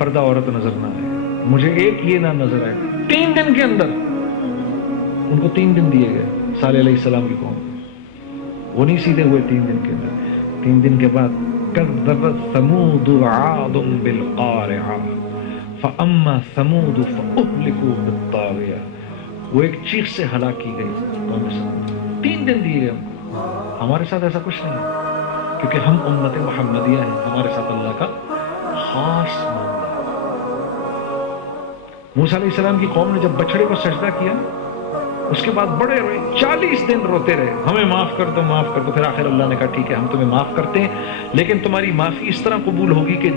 پردہ عورت نظر نہ آئے، مجھے ایک یہ نہ نظر آئے۔ 3 دن کے اندر ان کو 3 دن دیے گئے صالح علیہ السلام کی قوم، وہ نہیں سیدھے ہوئے 3 دن کے اندر۔ 3 دن کے بعد کذبت ثمود عاد بالقارعہ فاما ثمود فاہلکوا بالطاغیہ، وہ ایک چیخ سے ہلاک کی گئی قوم ثمود۔ 3 دن دیے گئے ہم کو۔ ہمارے ساتھ ایسا کچھ نہیں ہے کیونکہ ہم امت محمدیہ ہیں، ہمارے ساتھ اللہ کا خاص معاملہ ہے۔ موسیٰ علیہ السلام کی قوم نے جب بچڑے کو سجدہ کیا، اس کے بعد بڑے روئے، 40 دن روتے رہے، ہمیں معاف کر دو معاف کر دو۔ پھر آخر اللہ نے کہا ٹھیک ہے ہم تمہیں معاف کرتے ہیں، لیکن تمہاری معافی اس طرح قبول ہوگی کہ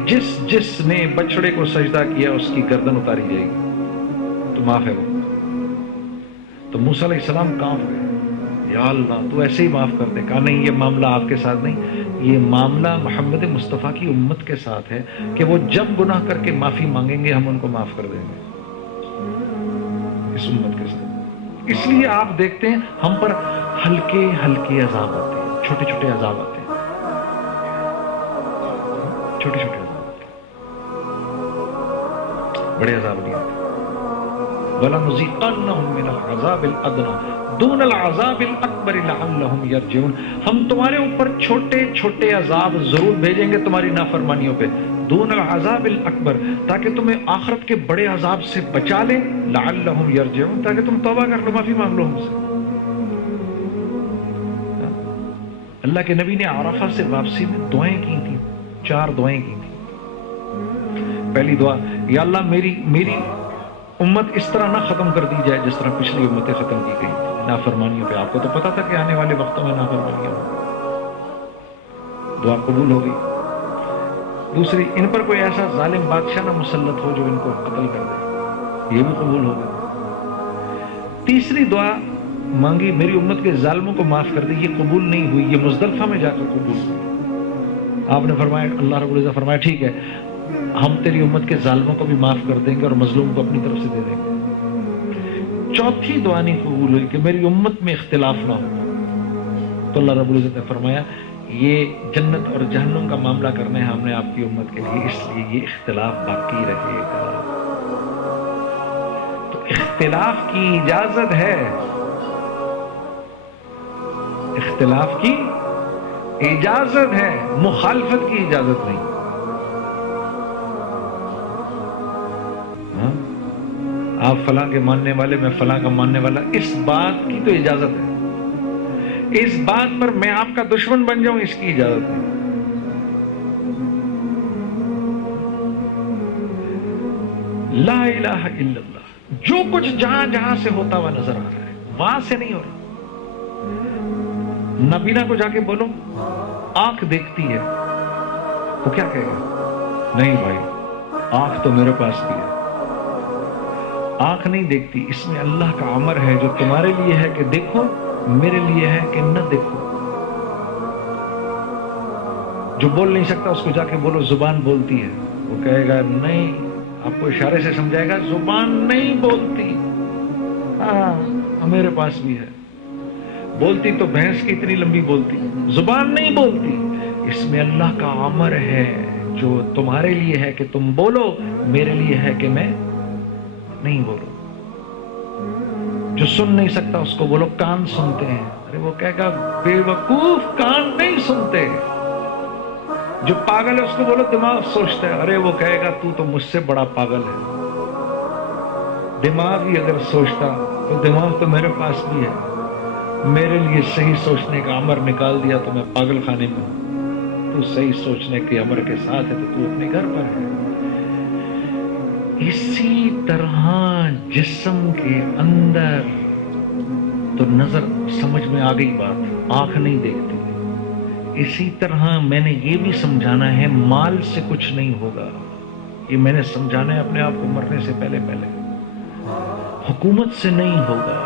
جس نے بچڑے کو سجدہ کیا اس کی گردن اتاری جائے گی، تو معاف ہے وہ۔ تو موسیٰ علیہ السلام کانپ گئے، یا اللہ تو ایسے ہی معاف کر دے۔ کہا نہیں، یہ معاملہ آپ کے ساتھ نہیں، یہ معاملہ محمد مصطفیٰ کی امت کے ساتھ ہے کہ وہ جب گناہ کر کے معافی مانگیں گے ہم ان کو معاف کر دیں گے، اس امت کے ساتھ۔ اس لیے آپ دیکھتے ہیں ہم پر ہلکے ہلکے عذاب آتے ہیں، چھوٹے چھوٹے عذاب آتے ہیں، چھوٹے چھوٹے عذاب آتے ہیں، بڑے عذاب نہیں آتے۔ وَلَنُذِيقَنَّهُم مِّنَ الْعَذَابِ الْأَدْنَىٰ دُونَ الْعَذَابِ الْأَكْبَرِ لَعَلَّهُمْ يَرْجِعُونَ، ہم تمہارے اوپر چھوٹے چھوٹے عذاب ضرور بھیجیں گے تمہاری نافرمانیوں پہ، دون العذاب الاکبر، تاکہ تمہیں آخرت کے بڑے عذاب سے بچا لیں، لعلہم یرجعون، تاکہ تم توبہ کر لو، معافی مانگ لو ہم سے۔ اللہ کے نبی نے عرفہ سے واپسی میں دعائیں کی تھیں، 4 دعائیں کی تھیں۔ پہلی دعا، یا اللہ میری امت اس طرح نہ ختم کر دی جائے جس طرح پچھلی امتیں ختم کی گئی تھی نافرمانیوں پہ۔ آپ کو تو پتا تھا کہ آنے والے وقتوں میں نافرمانیاں ہوں۔ دعا قبول ہو گئی۔ دوسری، ان پر کوئی ایسا ظالم بادشاہ نہ مسلط ہو جو ان کو قتل کر دے، یہ بھی قبول ہو گئی۔ تیسری دعا مانگی، میری امت کے ظالموں کو معاف کر دے، یہ قبول نہیں ہوئی، یہ مزدلفہ میں جا کر قبول ہوئی۔ آپ نے فرمایا، اللہ رب العزت فرمایا ٹھیک ہے ہم تیری امت کے ظالموں کو بھی معاف کر دیں گے اور مظلوم کو اپنی طرف سے دے دیں گے۔ چوتھی دعا نہیں قبول ہوئی کہ میری امت میں اختلاف نہ ہو، تو اللہ رب العزت نے فرمایا یہ جنت اور جہنم کا معاملہ کرنا ہے ہم نے آپ کی امت کے لیے، اس لیے یہ اختلاف باقی رہے گا۔ تو اختلاف کی اجازت ہے، اختلاف کی اجازت ہے، مخالفت کی اجازت نہیں۔ آپ فلاں کے ماننے والے، میں فلاں کا ماننے والا، اس بات کی تو اجازت ہے، اس بات پر میں آپ کا دشمن بن جاؤں اس کی اجازت نہیں۔ لا الہ الا اللہ، جو کچھ جہاں جہاں سے ہوتا ہوا نظر آ رہا ہے وہاں سے نہیں ہو رہا۔ نبینا کو جا کے بولو آنکھ دیکھتی ہے، وہ کیا کہے گا؟ نہیں بھائی آنکھ تو میرے پاس بھی ہے، آنکھ نہیں دیکھتی، اس میں اللہ کا امر ہے جو تمہارے لیے ہے کہ دیکھو، میرے لیے ہے کہ نہ دیکھو۔ جو بول نہیں سکتا اس کو جا کے بولو زبان بولتی ہے، وہ کہے گا نہیں، آپ کو اشارے سے سمجھائے گا زبان نہیں بولتی، ہاں میرے پاس بھی ہے، بولتی تو بھینس کی اتنی لمبی بولتی، زبان نہیں بولتی، اس میں اللہ کا امر ہے جو تمہارے لیے ہے کہ تم بولو، میرے لیے ہے کہ میں نہیں بولو۔ جو سن نہیں سکتا اس کو بولو کان سنتے ہیں، ارے وہ کہے گا بے وقوف کان نہیں سنتے۔ جو پاگل ہے اس کو بولو دماغ سوچتا ہے، ارے وہ کہے گا تو مجھ سے بڑا پاگل ہے، دماغ ہی اگر سوچتا تو دماغ تو میرے پاس بھی ہے، میرے لیے صحیح سوچنے کا امر نکال دیا تو میں پاگل خانے میں ہوں، تو صحیح سوچنے کے امر کے ساتھ ہے تو اپنے گھر پر ہے۔ اسی طرح جسم کے اندر تو نظر سمجھ میں آ گئی بات، آنکھ نہیں دیکھتی، اسی طرح میں نے یہ بھی سمجھانا ہے مال سے کچھ نہیں ہوگا، یہ میں نے سمجھانا ہے اپنے آپ کو مرنے سے پہلے حکومت سے نہیں ہوگا،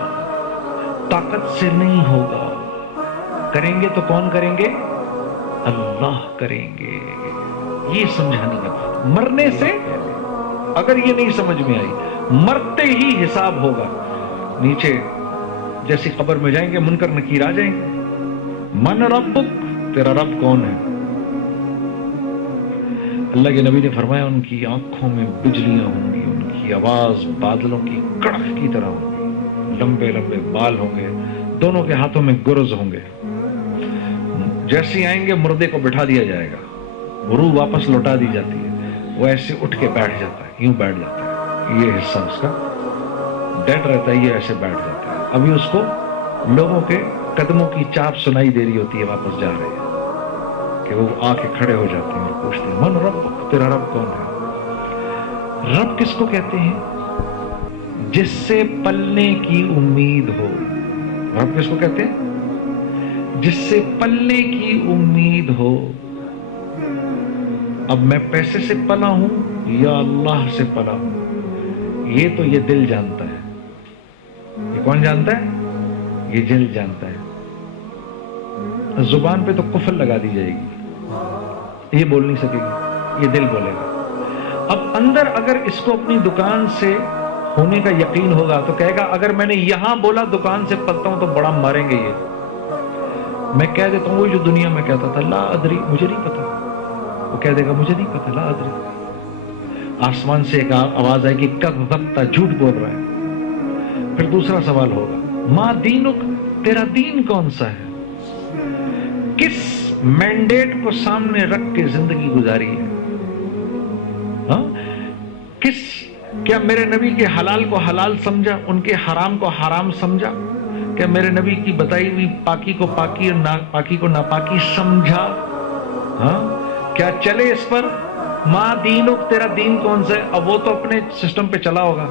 طاقت سے نہیں ہوگا، کریں گے تو کون کریں گے؟ اللہ کریں گے، یہ سمجھانی ہے بات مرنے سے پہلے۔ اگر یہ نہیں سمجھ میں آئی، مرتے ہی حساب ہوگا، نیچے جیسی قبر میں جائیں گے منکر نکیر آ جائیں گے، من ربک، تیرا رب کون ہے؟ اللہ کے نبی نے فرمایا ان کی آنکھوں میں بجلیاں ہوں گی، ان کی آواز بادلوں کی کڑک کی طرح ہوگی، لمبے لمبے بال ہوں گے، دونوں کے ہاتھوں میں گرز ہوں گے، جیسے آئیں گے مردے کو بٹھا دیا جائے گا، روح واپس لوٹا دی جاتی ہے، وہ ایسے اٹھ کے بیٹھ جاتا ہے، یوں بیٹھ جاتا ہے، یہ حصہ اس کا ڈیڈ رہتا ہے، یہ ایسے بیٹھ جاتا ہے، ابھی اس کو لوگوں کے قدموں کی چاپ سنائی دے رہی ہوتی ہے واپس جا رہے ہیں، کہ وہ آ کے کھڑے ہو جاتے ہیں اور پوچھتے ہیں من رب، تیرا رب کون ہے؟ رب کس کو کہتے ہیں؟ جس سے پلنے کی امید ہو۔ رب کس کو کہتے ہیں؟ جس سے پلنے کی امید ہو۔ اب میں پیسے سے پلا ہوں یا اللہ سے پلا ہوں، یہ تو یہ دل جانتا ہے۔ یہ کون جانتا ہے؟ یہ دل جانتا ہے۔ زبان پہ تو کفر لگا دی جائے گی، یہ بول نہیں سکے گی، یہ دل بولے گا۔ اب اندر اگر اس کو اپنی دکان سے ہونے کا یقین ہوگا تو کہے گا اگر میں نے یہاں بولا دکان سے پلتا ہوں تو بڑا ماریں گے یہ، میں کہہ دیتا ہوں وہی جو دنیا میں کہتا تھا لا ادری، مجھے نہیں پتا، وہ کہہ دے گا مجھے نہیں پتا لا ادری۔ آسمان سے ایک آواز آئے گی کذبت، جھوٹ بول رہا ہے۔ پھر دوسرا سوال ہوگا ما دینک، تیرا دین کون سا ہے؟ کس مینڈیٹ کو سامنے رکھ کے زندگی گزاری ہے؟ ہاں؟ کیا میرے نبی کے حلال کو حلال سمجھا، ان کے حرام کو حرام سمجھا؟ کیا میرے نبی کی بتائی ہوئی پاکی کو پاکی اور ناپاکی کو ناپاکی سمجھا؟ ہاں؟ کیا چلے اس پر؟ ماں دینک، تیرا دین کون سا ہے؟ اب وہ تو اپنے سسٹم پہ چلا ہوگا،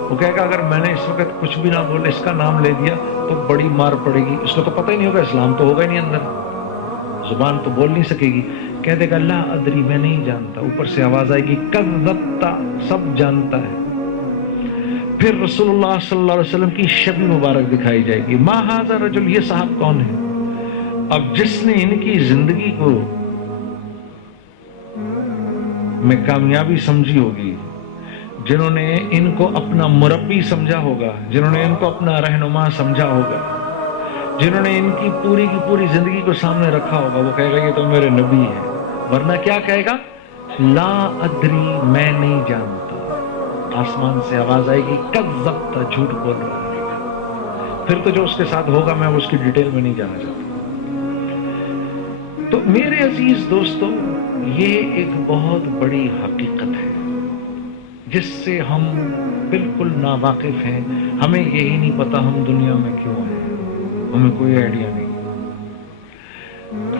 وہ کہے گا اگر میں نے اس وقت کچھ بھی نہ بولے اس کا نام لے دیا تو بڑی مار پڑے گی، اس کو تو پتہ ہی نہیں ہوگا، اسلام تو ہوگا ہی نہیں اندر، زبان تو بول نہیں سکے گی، کہہ دے گا لا ادری، میں نہیں جانتا۔ اوپر سے آواز آئے گی کذبت، سب جانتا ہے۔ پھر رسول اللہ صلی اللہ علیہ وسلم کی شبی مبارک دکھائی جائے گی، ما ھذا رجل، یہ صاحب کون ہے؟ اب جس نے ان کی زندگی کو میں کامیابی سمجھی ہوگی، جنہوں نے ان کو اپنا مربی سمجھا ہوگا، جنہوں نے ان کو اپنا رہنما سمجھا ہوگا، جنہوں نے ان کی پوری زندگی کو سامنے رکھا ہوگا، وہ کہے گا یہ تو میرے نبی ہے، ورنہ کیا کہے گا؟ لا ادری، میں نہیں جانتا۔ آسمان سے آواز آئے گی کذبت، جھوٹ بول رہا ہے۔ پھر تو جو اس کے ساتھ ہوگا میں اس کی ڈیٹیل میں نہیں جانا چاہتا۔ تو میرے عزیز دوستو، یہ ایک بہت بڑی حقیقت ہے جس سے ہم بالکل ناواقف ہیں، ہمیں یہی نہیں پتا ہم دنیا میں کیوں ہیں، ہمیں کوئی آئیڈیا نہیں،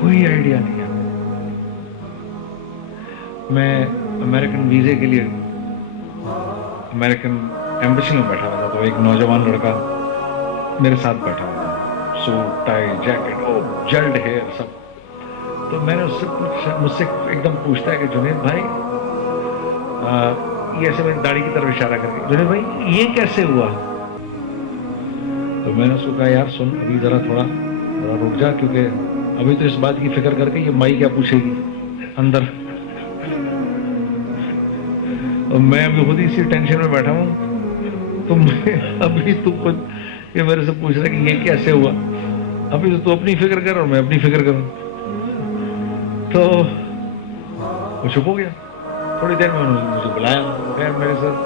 کوئی آئیڈیا نہیں ہے۔ میں امریکن ویزے کے لیے امریکن ایمبیسی میں بیٹھا ہوا تھا، تو ایک نوجوان لڑکا میرے ساتھ بیٹھا ہوا تھا، سوٹ ٹائی جیکٹ، جلڈ ہیئر سب۔ تو میں نے اس سے پوچھا، مجھ سے ایک دم پوچھتا ہے کہ جنید بھائی، یہ ایسے میں داڑھی کی طرف اشارہ کر کے، جنید بھائی یہ کیسے ہوا؟ تو میں نے اس کو کہا یار سن، ابھی ذرا تھوڑا رک جا، کیونکہ ابھی تو اس بات کی فکر کر کے یہ مائی کیا پوچھے گی اندر، اور میں ابھی خود اسی ٹینشن میں بیٹھا ہوں، ابھی تو خود یہ میرے سے پوچھ رہا کہ یہ کیسے ہوا، ابھی تو اپنی فکر کر اور میں اپنی فکر کروں۔ تو وہ چپ ہو گیا۔ تھوڑی دیر میں انہوں نے مجھے بلایا، خیر میرے ساتھ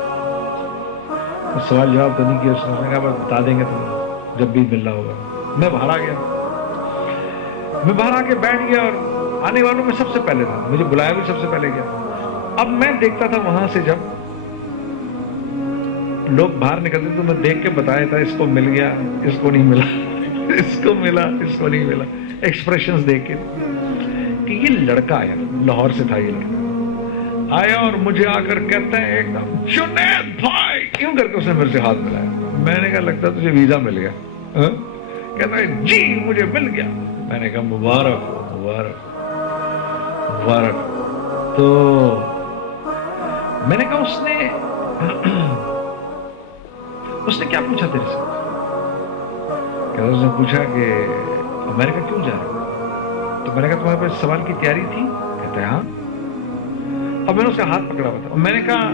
سوال جواب تو نہیں کیا، اس نے کہا بس بتا دیں گے تمہیں جب بھی ملنا ہوگا۔ میں باہر آ گیا، میں باہر آ کے بیٹھ گیا اور آنے والوں میں سب سے پہلے تھا، مجھے بلایا بھی سب سے پہلے گیا۔ اب میں دیکھتا تھا وہاں سے جب لوگ باہر نکلتے تو میں دیکھ کے بتایا تھا اس کو مل گیا، اس کو نہیں ملا، اس کو ملا، اس کو نہیں ملا، ایکسپریشنز دیکھ کے کہ یہ لڑکا آیا، لاہور سے تھا یہ لڑکا آیا اور مجھے آ کر کہتا ہے ایک دم جنید بھائی، کیوں کر کے اس نے میرے سے ہاتھ ملایا۔ میں نے کہا لگتا تجھے ویزا مل گیا؟ کہتا ہے جی مجھے مل گیا۔ میں نے کہا مبارک ہو، مبارک مبارک۔ تو میں نے کہا اس نے کیا پوچھا تیرے سے؟ کہتا اس نے پوچھا کہ امریکہ کیوں جا رہا؟ تو میں نے کہا تمہارے پاس سوال کی تیاری تھی؟ کہتا ہے ہاں۔ اب میں نے اس کا ہاتھ پکڑا ہوا تھا اور میں نے کہا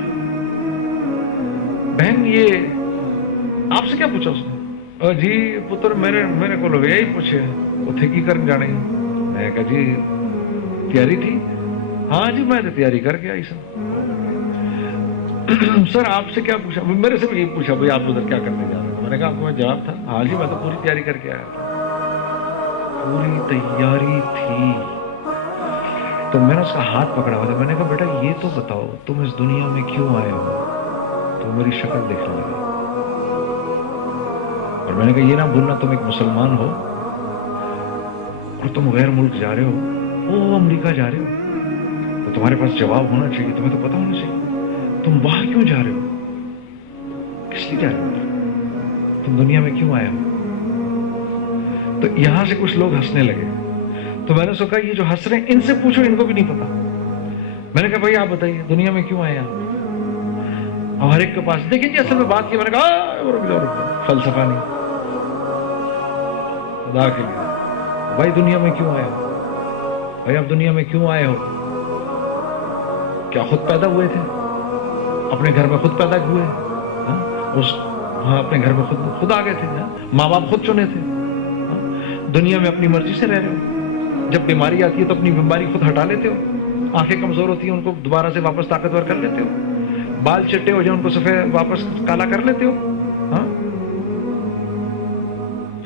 بہن یہ آپ سے کیا پوچھا اس نے؟ جی پتر میرے کو لوگ یہی پوچھے اتھے کی کرن جانے۔ میں نے کہا جی تیاری تھی؟ ہاں جی میں تو تیاری کر کے آئی سر. سر آپ سے کیا پوچھا؟ میرے سے بھی یہی پوچھا بھائی آپ ادھر کیا کرنے جا رہے ہیں. میں نے کہا آپ کو میں جواب تھا ہاں جی میں تو پوری تیاری کر کے آیا تھا. پوری تیاری تھی. تو میں نے اس کا ہاتھ پکڑا ہوا تھا. میں نے کہا بیٹا یہ تو بتاؤ تم اس دنیا میں کیوں آئے ہو؟ تو میری شکل دیکھنے لگا اور میں نے کہا یہ نہ بھولنا تم ایک مسلمان ہو اور تم غیر ملک جا رہے ہو, وہ امریکہ جا رہے ہو, تو تمہارے پاس جواب ہونا چاہیے, تمہیں تو پتا ہونا چاہیے تم وہاں کیوں جا رہے ہو, کس لیے جا رہے ہو, تم دنیا میں کیوں آئے ہو. تو یہاں سے کچھ لوگ ہنسنے لگے. تو میں نے سوچا یہ جو ہنس رہے ہیں ان سے پوچھو, ان کو بھی نہیں پتا. میں نے کہا بھائی آپ بتائیے دنیا میں کیوں آئے آپ. اور ہر ایک کے پاس دیکھیں جی اصل میں بات کی. میں نے کہا فلسفہ نہیں, خدا کے لیے بھائی دنیا میں کیوں آئے ہو, بھائی آپ دنیا میں کیوں آئے ہو. کیا خود پیدا ہوئے تھے, اپنے گھر میں خود پیدا ہوئے, اپنے گھر میں خود آ گئے تھے, ماں باپ خود چنے تھے, دنیا میں اپنی مرضی سے رہ رہے ہو. جب بیماری آتی ہے تو اپنی بیماری خود ہٹا لیتے ہو, آنکھیں کمزور ہوتی ہیں ان کو دوبارہ سے واپس طاقتور کر لیتے ہو, بال چٹے ہو جائیں ان کو سفید واپس کالا کر لیتے ہو. ہاں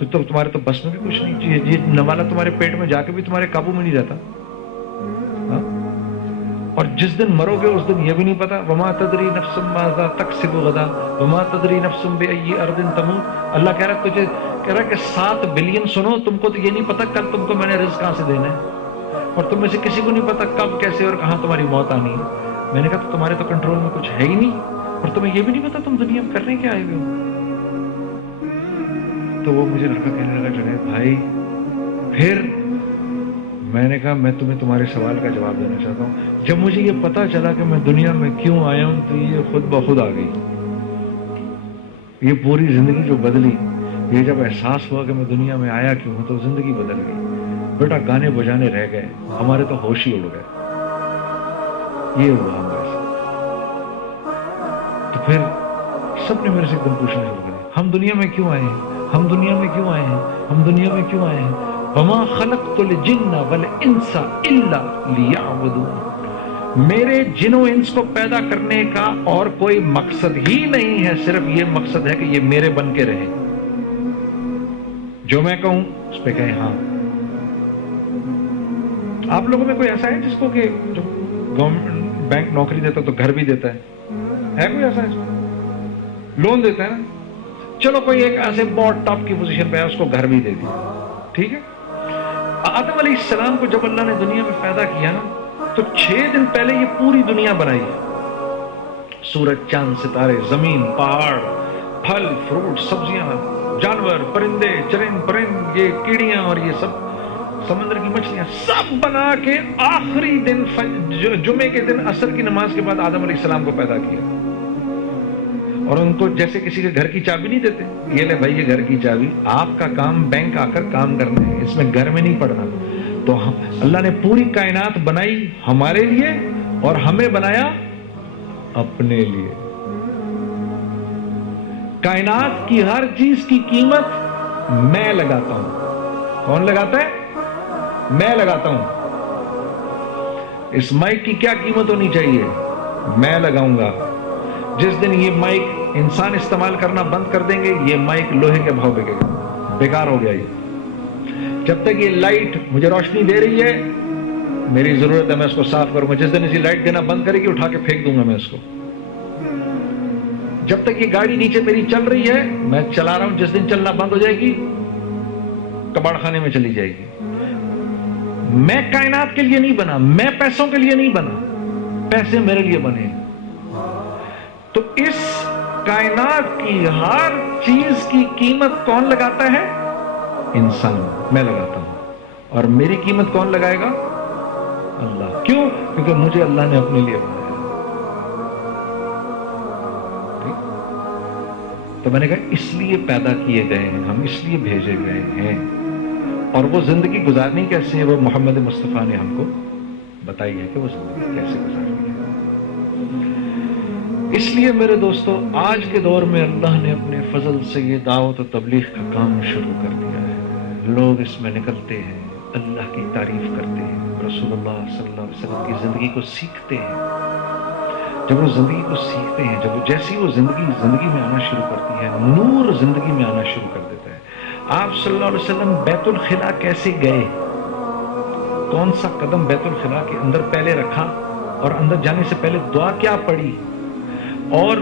تو تمہارے تو بس میں بھی کچھ نہیں. یہ نوالا تمہارے پیٹ میں جا کے بھی تمہارے قابو میں نہیں رہتا. اور جس دن مرو گے اس دن یہ بھی نہیں پتا. وما تدری نفس ماذا تکسب غدا وما تدری نفس بأي ارض تموت. اللہ کہہ رہا ہے تجھے کہہ رہا ہے کہ 7 بلین سنو, تم کو تو یہ نہیں پتا کل تم کو میں نے رزق کہاں سے دینا ہے, اور تم میں سے کسی کو نہیں پتا کب کیسے اور کہاں تمہاری موت آنی ہے. میں نے کہا تو تمہارے تو کنٹرول میں کچھ ہے ہی نہیں, اور تمہیں یہ بھی نہیں پتا تم دنیا میں کرنے کیا آئے ہوئے ہو. تو وہ مجھے لڑکا کہنے لگا جنید بھائی. پھر میں نے کہا میں تمہیں تمہارے سوال کا جواب دینا چاہتا ہوں. جب مجھے یہ پتا چلا کہ میں دنیا میں کیوں آیا ہوں تو یہ خود بخود آ گئی. یہ پوری زندگی جو بدلی, یہ جب احساس ہوا کہ میں دنیا میں آیا کیوں ہوں تو زندگی بدل گئی. بیٹا گانے بجانے رہ گئے, ہمارے تو ہوش ہی اڑ گئے. یہ ہوا ہمارے ساتھ. تو پھر سب نے میرے سے ایک دم پوچھنا شروع کر دیا ہم دنیا میں کیوں آئے ہیں, ہم دنیا میں کیوں آئے ہیں, ہم دنیا میں کیوں آئے ہیں. وما خلقت الجن والانس الا لیعبدون. میرے جن و انس کو پیدا کرنے کا اور کوئی مقصد ہی نہیں ہے, صرف یہ مقصد ہے کہ یہ میرے بن کے رہے. جو میں کہوں اس پہ کہیں ہاں. آپ لوگوں میں کوئی ایسا ہے جس کو کہ جو گورنمنٹ بینک نوکری دیتا تو گھر بھی دیتا ہے کوئی ایسا ہے لون دیتا ہے نا, چلو کوئی ایک ایسے بہت ٹاپ کی پوزیشن پہ ہے اس کو گھر بھی دے دیا, ٹھیک ہے. آدم علیہ السلام کو جب اللہ نے دنیا میں پیدا کیا نا تو 6 دن پہلے یہ پوری دنیا بنائی. سورج, چاند, ستارے, زمین, پہاڑ, پھل, فروٹ, سبزیاں, جانور, پرندے, چرند پرند, یہ کیڑیاں اور یہ سب سمندر کی مچھلیاں سب بنا کے آخری دن جمعے کے دن عصر کی نماز کے بعد آدم علیہ السلام کو پیدا کیا. اور ان کو جیسے کسی کے گھر کی چابی نہیں دیتے, یہ لے بھائی یہ گھر کی چابی, آپ کا کام بینک آ کر کام کرنا ہے, اس میں گھر میں نہیں پڑنا. تو اللہ نے پوری کائنات بنائی ہمارے لیے اور ہمیں بنایا اپنے لیے. کائنات کی ہر چیز کی قیمت میں لگاتا ہوں. کون لگاتا ہے؟ میں لگاتا ہوں. اس مائک کی کیا قیمت ہونی چاہیے؟ میں لگاؤں گا. جس دن یہ مائک انسان استعمال کرنا بند کر دیں گے یہ مائک لوہے کے بھاؤ بکے گا, بیکار ہو گیا. یہ جب تک یہ لائٹ مجھے روشنی دے رہی ہے میری ضرورت ہے, میں اس کو صاف کروں گا. جس دن اسی لائٹ دینا بند کرے گی اٹھا کے پھینک دوں گا میں اس کو. جب تک یہ گاڑی نیچے میری چل رہی ہے میں چلا رہا ہوں, جس دن چلنا بند ہو جائے گی کباڑ خانے میں چلی جائے گی. میں کائنات کے لیے نہیں بنا, میں پیسوں کے لیے نہیں بنا, پیسے میرے لیے بنے. تو اس کائنات کی ہر چیز کی قیمت کون لگاتا ہے؟ انسان. میں لگاتا ہوں. اور میری قیمت کون لگائے گا؟ اللہ. کیوں؟ کیونکہ مجھے اللہ نے اپنے لیے بنایا. تو میں نے کہا اس لیے پیدا کیے گئے ہیں ہم, اس لیے بھیجے گئے ہیں. اور وہ زندگی گزارنی کیسے ہے وہ محمد مصطفیٰ نے ہم کو بتائی ہے کہ وہ زندگی کیسے گزارنی ہے. اس لیے میرے دوستو آج کے دور میں اللہ نے اپنے فضل سے یہ دعوت و تبلیغ کا کام شروع کر دیا ہے. لوگ اس میں نکلتے ہیں, اللہ کی تعریف کرتے ہیں, رسول اللہ صلی اللہ علیہ وسلم کی زندگی کو سیکھتے ہیں، جب وہ زندگی کو سیکھتے ہیں، جب جیسی وہ زندگی میں آنا شروع کرتی ہے، نور زندگی میں آنا شروع کر دیتا ہے۔ آپ صلی اللہ علیہ وسلم بیت الخلا کیسے گئے، کون سا قدم بیت الخلا کے اندر پہلے رکھا، اور اندر جانے سے پہلے دعا کیا پڑھی، اور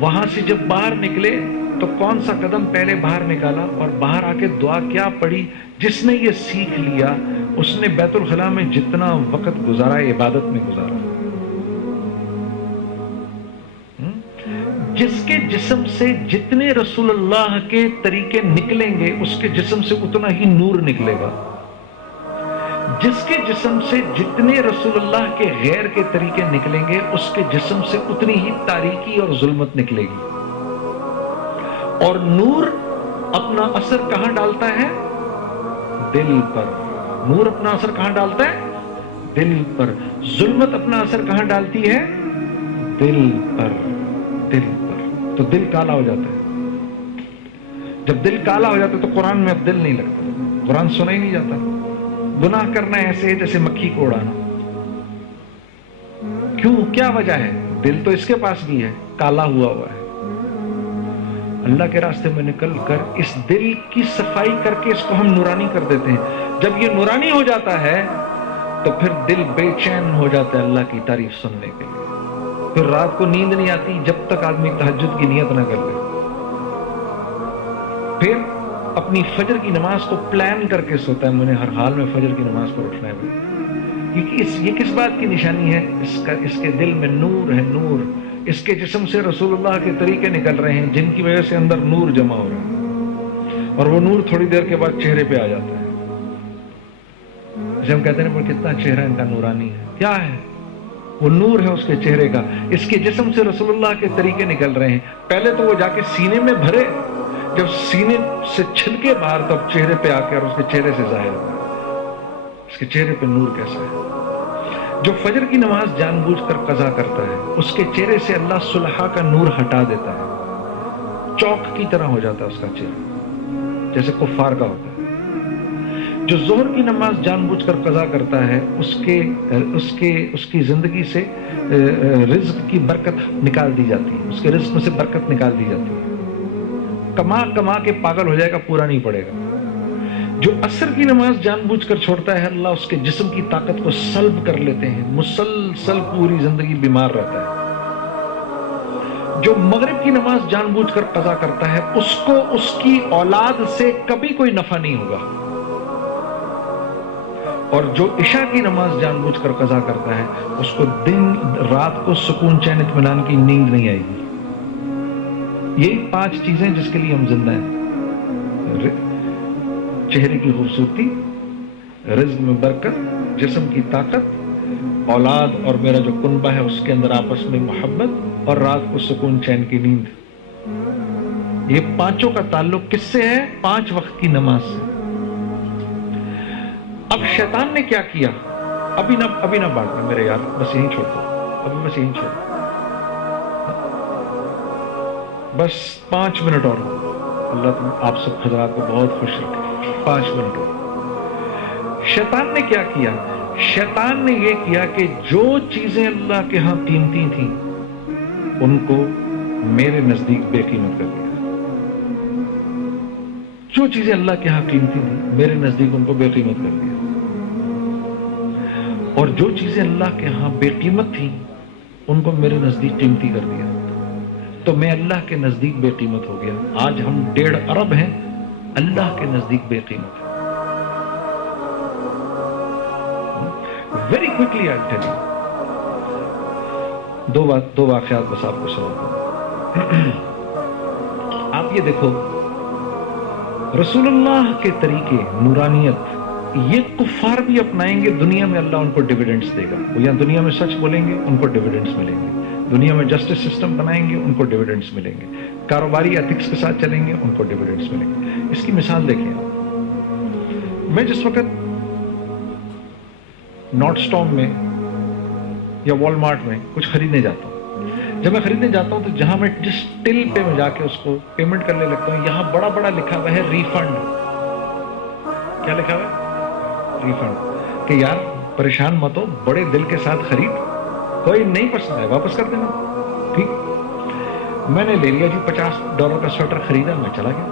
وہاں سے جب باہر نکلے تو کون سا قدم پہلے باہر نکالا، اور باہر آ کے دعا کیا پڑھی، جس نے یہ سیکھ لیا اس نے بیت الخلا میں جتنا وقت گزارا عبادت میں گزارا۔ جس کے جسم سے جتنے رسول اللہ کے طریقے نکلیں گے اس کے جسم سے اتنا ہی نور نکلے گا، جس کے جسم سے جتنے رسول اللہ کے غیر کے طریقے نکلیں گے اس کے جسم سے اتنی ہی تاریکی اور ظلمت نکلے گی۔ اور نور اپنا اثر کہاں ڈالتا ہے؟ دل پر۔ نور اپنا اثر کہاں ڈالتا ہے؟ دل پر۔ ظلمت اپنا اثر کہاں ڈالتی ہے؟ دل پر۔ دل پر۔ تو دل کالا ہو جاتا ہے۔ جب دل کالا ہو جاتا ہے تو قرآن میں اب دل نہیں لگتا، قرآن سنا ہی نہیں جاتا۔ گناہ کرنا ایسے ہے جیسے مکھی کو اڑانا۔ کیوں؟ کیا وجہ ہے؟ دل تو اس کے پاس بھی ہے، کالا ہوا ہوا ہے۔ اللہ کے راستے میں نکل کر اس دل کی صفائی کر کے اس کو ہم نورانی کر دیتے ہیں۔ جب یہ نورانی ہو جاتا ہے تو پھر دل بے چین ہو جاتا ہے اللہ کی تعریف سننے کے لیے۔ پھر رات کو نیند نہیں آتی جب تک آدمی تہجد کی نیت نہ کر لے۔ پھر اپنی فجر کی نماز کو پلان کر کے سوتا ہے، میں نے ہر حال میں فجر کی نماز پر اٹھنا ہے۔ کیونکہ یہ کس بات کی نشانی ہے؟ اس کے دل میں نور ہے، نور۔ اس کے جسم سے رسول اللہ کے طریقے نکل رہے ہیں جن کی وجہ سے اندر نور جمع ہو رہا ہے، اور وہ نور تھوڑی دیر کے بعد چہرے پہ آ جاتا ہے۔ جیسے ہم کہتے ہیں پر کتنا چہرہ ان کا نورانی ہے، کیا ہے؟ وہ نور ہے اس کے چہرے کا۔ اس کے جسم سے رسول اللہ کے طریقے نکل رہے ہیں، پہلے تو وہ جا کے سینے میں بھرے، جب سینے سے چھلکے باہر تب چہرے پہ آ کر اس کے چہرے سے ظاہر ہو۔ اس کے چہرے پہ نور کیسا ہے؟ جو فجر کی نماز جان بوجھ کر قضا کرتا ہے اس کے چہرے سے اللہ صلحہ کا نور ہٹا دیتا ہے، چوک کی طرح ہو جاتا ہے اس کا چہرہ، جیسے کفار کا ہوتا ہے۔ جو ظہر کی نماز جان بوجھ کر قضا کرتا ہے اس کی زندگی سے رزق کی برکت نکال دی جاتی ہے، اس کے رزق میں سے برکت نکال دی جاتی ہے، کما کے پاگل ہو جائے گا، پورا نہیں پڑے گا۔ جو عصر کی نماز جان بوجھ کر چھوڑتا ہے اللہ اس کے جسم کی طاقت کو سلب کر لیتے ہیں، مسلسل پوری زندگی بیمار رہتا ہے۔ جو مغرب کی نماز جان بوجھ کر قضا کرتا ہے اس کو اس کی اولاد سے کبھی کوئی نفع نہیں ہوگا، اور جو عشاء کی نماز جان بوجھ کر قضا کرتا ہے اس کو دن رات کو سکون چین اطمینان کی نیند نہیں آئے گی۔ یہی 5 چیزیں جس کے لیے ہم زندہ ہیں: چہرے کی خوبصورتی، رزق میں برکت، جسم کی طاقت، اولاد اور میرا جو کنبہ ہے اس کے اندر آپس میں محبت، اور رات کو سکون چین کی نیند۔ یہ 5 کا تعلق کس سے ہے؟ 5 وقت کی نماز سے۔ اب شیطان نے کیا کیا؟ ابھی نہ بانٹنا میرے یار، بس یہیں چھوڑ دو، ابھی بس یہیں چھوڑ دو، بس 5 منٹ اور۔ اللہ تم آپ سب حضرات کو بہت خوش رکھے۔ 5 منٹ اور۔ شیطان نے کیا کیا؟ شیطان نے یہ کیا کہ جو چیزیں اللہ کے ہاں قیمتی تھیں ان کو میرے نزدیک بے قیمت کر دیا۔ جو چیزیں اللہ کے ہاں قیمتی تھیں میرے نزدیک ان کو بے قیمت کر دیا، اور جو چیزیں اللہ کے ہاں بے قیمت تھیں ان کو میرے نزدیک قیمتی کر دیا، تو میں اللہ کے نزدیک بے قیمت ہو گیا۔ آج ہم 1.5 ارب ہیں، اللہ کے نزدیک بے قیمت ہے۔ Very quickly I tell you, دو واقعات بس آپ کو سناتا ہوں۔ آپ یہ دیکھو، رسول اللہ کے طریقے نورانیت یہ کفار بھی اپنائیں گے، دنیا میں اللہ ان کو ڈیویڈنڈز دے گا۔ وہ یہاں دنیا میں سچ بولیں گے ان کو ڈیویڈنڈز ملیں گے، دنیا میں جسٹس سسٹم بنائیں گے ان کو ڈیویڈنڈز ملیں گے، کاروباری ایتھکس کے ساتھ چلیں گے ان کو ڈیویڈنڈز ملیں گے۔ اس کی مثال دیکھیں، میں جس وقت نارتھ اسٹارم میں یا والمارٹ میں کچھ خریدنے جاتا ہوں، جب میں خریدنے جاتا ہوں تو جہاں میں جس ٹل پہ میں جا کے اس کو پیمنٹ کرنے لگتا ہوں یہاں بڑا لکھا ہوا ہے ریفنڈ۔ کیا لکھا ہوا ہے؟ ریفنڈ۔ کہ یار پریشان مت ہو, بڑے دل کے ساتھ خرید, کوئی نہیں پسند ہے واپس کر دینا. ٹھیک, میں نے لے لیا جی, $50 کا سویٹر خریدا, میں چلا گیا.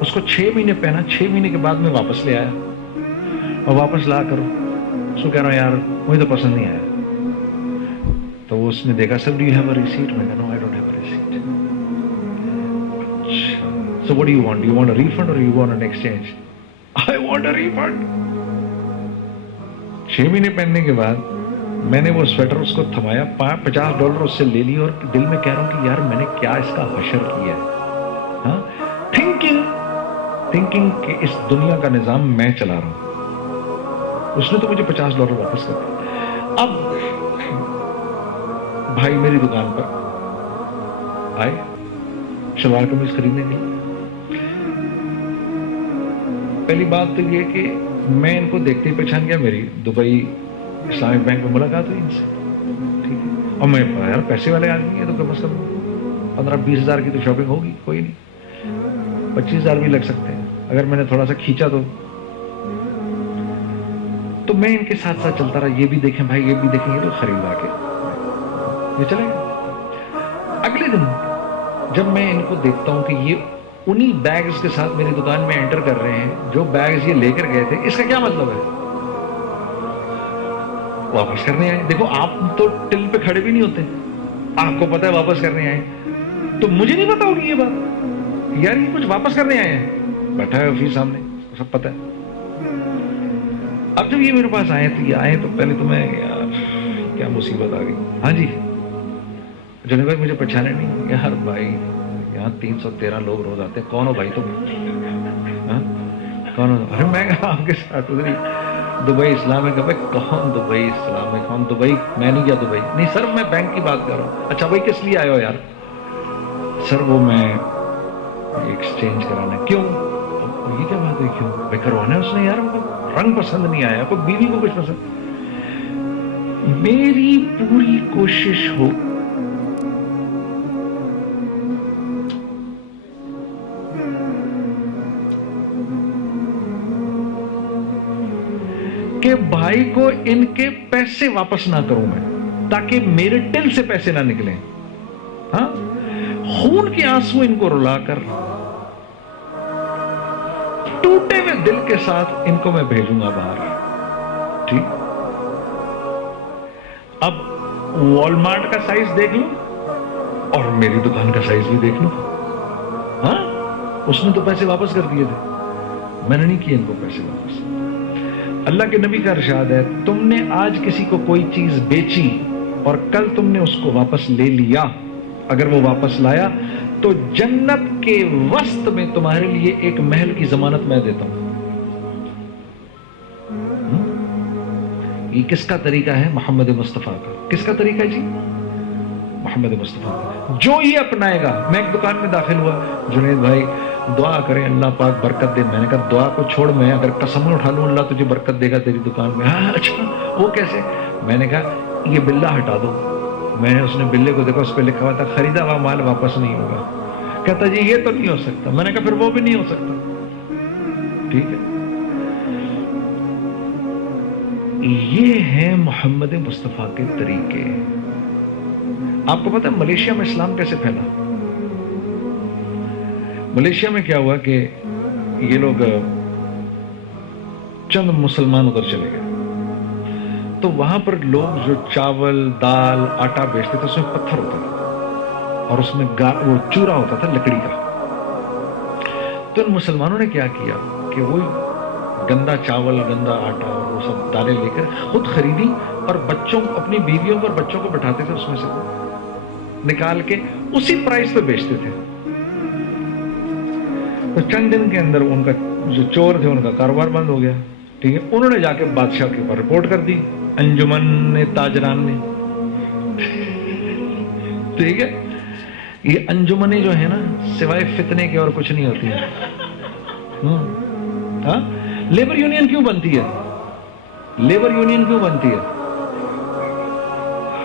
اس کو 6 مہینے پہنا, 6 مہینے کے بعد میں واپس لے آیا, اور واپس لا کر اس کو کہہ رہا ہوں یار مجھے تو پسند نہیں آیا. تو اس نے دیکھا, sir do you have a receipt? میں کہا no I don't have a receipt. So what do you want? Do you want a refund or you want an exchange? I want a refund. 6 مہینے پہننے کے بعد میں نے وہ sweater اس کو تھمایا, $50 اس سے لے لی, اور دل میں کہہ رہا ہوں کہ یار میں نے کیا اس کا حشر کیا ہے. ہاں, تھنکنگ کہ اس دنیا کا نظام میں چلا رہا ہوں. اس نے تو مجھے $50 واپس کر دیا. اب بھائی میری دکان پر آئے شلوار قمیض خریدنے کے لیے. پہلی بات تو یہ کہ میں ان کو دیکھتے ہی پہچان گیا, میری دبئی اسلامک بینک میں ملاقات ہوئی ان سے. ٹھیک ہے, اور میں یار پیسے والے آدمی ہیں تو کم از کم 15-20 ہزار کی تو شاپنگ ہوگی, کوئی نہیں 25 ہزار بھی لگ سکتے ہیں اگر میں نے تھوڑا سا کھینچا تو میں ان کے ساتھ ساتھ چلتا رہا. یہ بھی دیکھیں بھائی, یہ بھی دیکھیں, یہ تو خریدا کے یہ چلے گا. اگلے دن جب میں ان کو دیکھتا ہوں کہ یہ انہی بیگز کے ساتھ میری دکان میں انٹر کر رہے ہیں جو بیگز یہ لے کر گئے تھے, اس کا کیا مطلب ہے؟ واپس کرنے آئے. دیکھو آپ تو ٹل پہ کھڑے بھی نہیں ہوتے, آپ کو پتا ہے واپس کرنے آئے, تو مجھے نہیں پتا ہوگی یہ بات, یار یہ کچھ واپس کرنے آئے ہیں, بیٹھا ہے آفس سامنے, سب پتا ہے. اب جب یہ میرے پاس آئے تو پہلے تو میں یار کیا مصیبت آ گئی. ہاں جی جنید بھائی مجھے پہچانے نہیں؟ یار بھائی یہاں 313 لوگ روز آتے ہیں, کون ہو بھائی تم؟ کون ہو؟ ارے میں کہا آپ کے ساتھ ادھر دبئی اسلامک. بھائی کون دبئی اسلامک؟ کون دبئی؟ میں نہیں گیا دبئی. نہیں سر میں بینک کی بات کر رہا ہوں. اچھا بھائی کس لیے آئے ہو یار؟ سر وہ میں ایکسچینج کرانا. کیوں؟ یہ کیا بات ہے کیوں؟ بھائی کروانا ہے اس نے یار, رنگ پسند نہیں آیا, کوئی بیوی کو کچھ پسند. میری پوری کوشش ہو کہ بھائی کو ان کے پیسے واپس نہ کروں میں, تاکہ میرے ٹل سے پیسے نہ نکلیں. ہاں, خون کے آنسو ان کو رلا کر ٹوٹے ہوئے دل کے ساتھ ان کو میں بھیجوں گا باہر. ٹھیک, اب والمارٹ کا سائز دیکھ لوں اور میری دکان کا سائز بھی دیکھ لوں. ہاں, اس نے تو پیسے واپس کر دیے تھے, میں نے نہیں کیے ان کو پیسے واپس. اللہ کے نبی کا ارشاد ہے, تم نے آج کسی کو کوئی چیز بیچی اور کل تم نے اس کو واپس لے لیا, اگر وہ واپس لایا تو جنت کے وسط میں تمہارے لیے ایک محل کی ضمانت میں دیتا ہوں. یہ کس کا طریقہ ہے؟ محمد مصطفیٰ کا. کس کا طریقہ ہے جی؟ محمد مصطفیٰ کا. جو یہ اپنائے گا. میں ایک دکان میں داخل ہوا, جنید بھائی دعا کریں اللہ پاک برکت دے. میں نے کہا دعا کو چھوڑ, میں اگر قسم اٹھا لوں اللہ تجھے برکت دے گا تیری دکان میں. ہاں اچھا وہ کیسے؟ میں نے کہا یہ بلہ ہٹا دو. میں نے اس نے بلے کو دیکھا, اس پہ لکھا ہوا تھا خریدا ہوا مال واپس نہیں ہوگا. کہتا جی یہ تو نہیں ہو سکتا. میں نے کہا پھر وہ بھی نہیں ہو سکتا. ٹھیک ہے, یہ ہے محمد مصطفیٰ کے طریقے. آپ کو پتا ہے ملیشیا میں اسلام کیسے پھیلا؟ ملیشیا میں کیا ہوا کہ یہ لوگ چند مسلمان ادھر چلے گئے, تو وہاں پر لوگ جو چاول دال آٹا بیچتے تھے اس میں پتھر ہوتا تھا اور اس میں وہ چورا ہوتا تھا لکڑی کا. تو ان مسلمانوں نے کیا کیا کہ وہ گندا چاول گندا آٹا اور وہ سب دالیں لے کر خود خریدی اور بچوں اپنی بیویوں کو اور بچوں کو بٹھاتے تھے, اس میں سے نکال کے اسی پرائس پہ بیچتے تھے. تو چند دن کے اندر ان کا جو چور تھے ان کا کاروبار بند ہو گیا. ٹھیک ہے, انہوں نے جا کے بادشاہ کے اوپر رپورٹ کر دی, انجمن تاجران نے. ٹھیک ہے, یہ انجمنیں جو ہے نا سوائے فتنے کے اور کچھ نہیں ہوتی ہیں. ہاں, لیبر یونین کیوں بنتی ہے؟ لیبر یونین کیوں بنتی ہے؟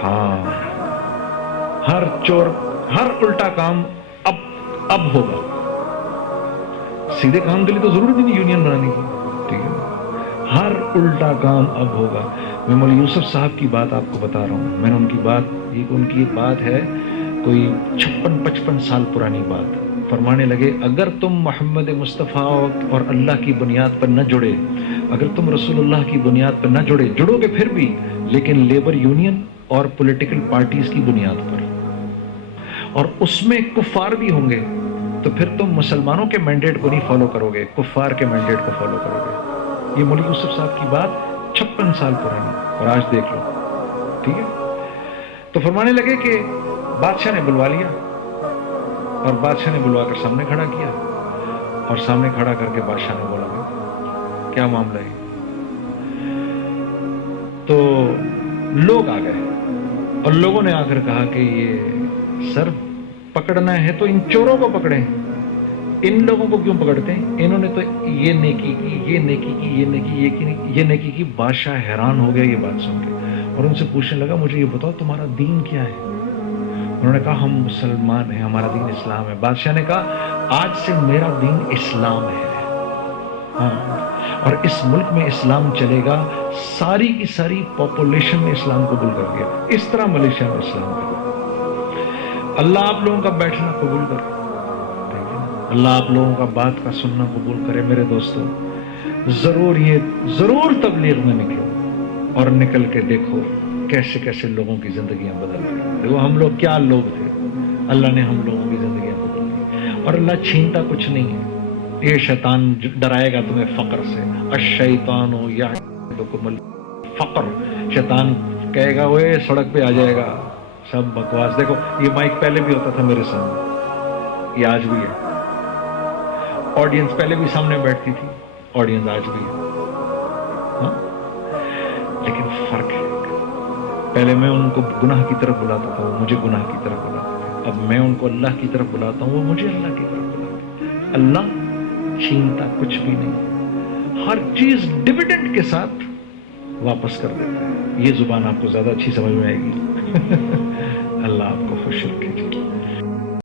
ہاں, ہر چور ہر الٹا کام اب ہوگا. سیدھے کام کے لیے تو ضرورت ہی نہیں یونین بنانے کی. ٹھیک ہے, ہر الٹا کام اب ہوگا. میں مولوی یوسف صاحب کی بات آپ کو بتا رہا ہوں. میں نے ان کی بات ہے کوئی 56-55 سال پرانی بات. فرمانے لگے اگر تم محمد مصطفیٰ اور اللہ کی بنیاد پر نہ جڑے, اگر تم رسول اللہ کی بنیاد پر نہ جڑو گے پھر بھی, لیکن لیبر یونین اور پولیٹیکل پارٹیز کی بنیاد پر, اور اس میں کفار بھی ہوں گے, تو پھر تم مسلمانوں کے مینڈیٹ کو نہیں فالو کرو گے, کفار کے مینڈیٹ کو فالو کرو گے. یہ مولوی یوسف صاحب کی بات 56 سال پرانی, اور آج دیکھ لو. ٹھیک ہے. تو فرمانے لگے کہ بادشاہ نے بلوا لیا, اور بادشاہ نے بلوا کر سامنے کھڑا کیا, اور سامنے کھڑا کر کے بادشاہ نے بولا کیا معاملہ ہے. تو لوگ آ گئے, اور لوگوں نے آ کر کہا کہ یہ سر پکڑنا ہے تو ان چوروں کو پکڑیں, ان لوگوں کو کیوں پکڑتے ہیں, انہوں نے تو یہ نیکی کی, یہ نیکی کی, یہ نیکی, یہ نیکی کی. بادشاہ حیران ہو گیا یہ بات سن کے, اور ان سے پوچھنے لگا مجھے یہ بتاؤ تمہارا دین کیا ہے. انہوں نے کہا ہم مسلمان ہیں, ہمارا دین اسلام ہے. بادشاہ نے کہا آج سے میرا دین اسلام ہے, ہاں, اور اس ملک میں اسلام چلے گا. ساری کی ساری پاپولیشن نے اسلام قبول کر لیا. اس طرح ملیشیا میں اسلام ہے. اللہ آپ لوگوں کا بیٹھنا قبول کر, اللہ آپ لوگوں کا بات کا سننا قبول کرے. میرے دوستوں, ضرور تبلیغ میں نکلو, اور نکل کے دیکھو کیسے کیسے لوگوں کی زندگیاں بدل گئی. دیکھو ہم لوگ کیا لوگ تھے, اللہ نے ہم لوگوں کی زندگیاں بدل دی. اور اللہ چھینتا کچھ نہیں ہے. یہ شیطان ڈرائے گا تمہیں فقر سے, الشیطان یعدکم الفقر, شیطان کہے گا وہ سڑک پہ آ جائے گا, سب بکواس. دیکھو یہ مائک پہلے بھی ہوتا تھا میرے سامنے, یہ آج بھی ہے. آڈینس پہلے بھی سامنے بیٹھتی تھی, آڈینس آج بھی ہے, ہاں, لیکن فرق ہے. پہلے میں ان کو گناہ کی طرف بلاتا تھا, وہ مجھے گناہ کی طرف بلاتے تھے. اب میں ان کو اللہ کی طرف بلاتا ہوں, وہ مجھے اللہ کی طرف بلاتے ہیں. اللہ چھینتا کچھ بھی نہیں, ہر چیز ڈویڈنڈ کے ساتھ واپس کر دیتا ہے. یہ زبان آپ کو زیادہ اچھی سمجھ میں آئے گی. اللہ آپ کو خوش رکھے.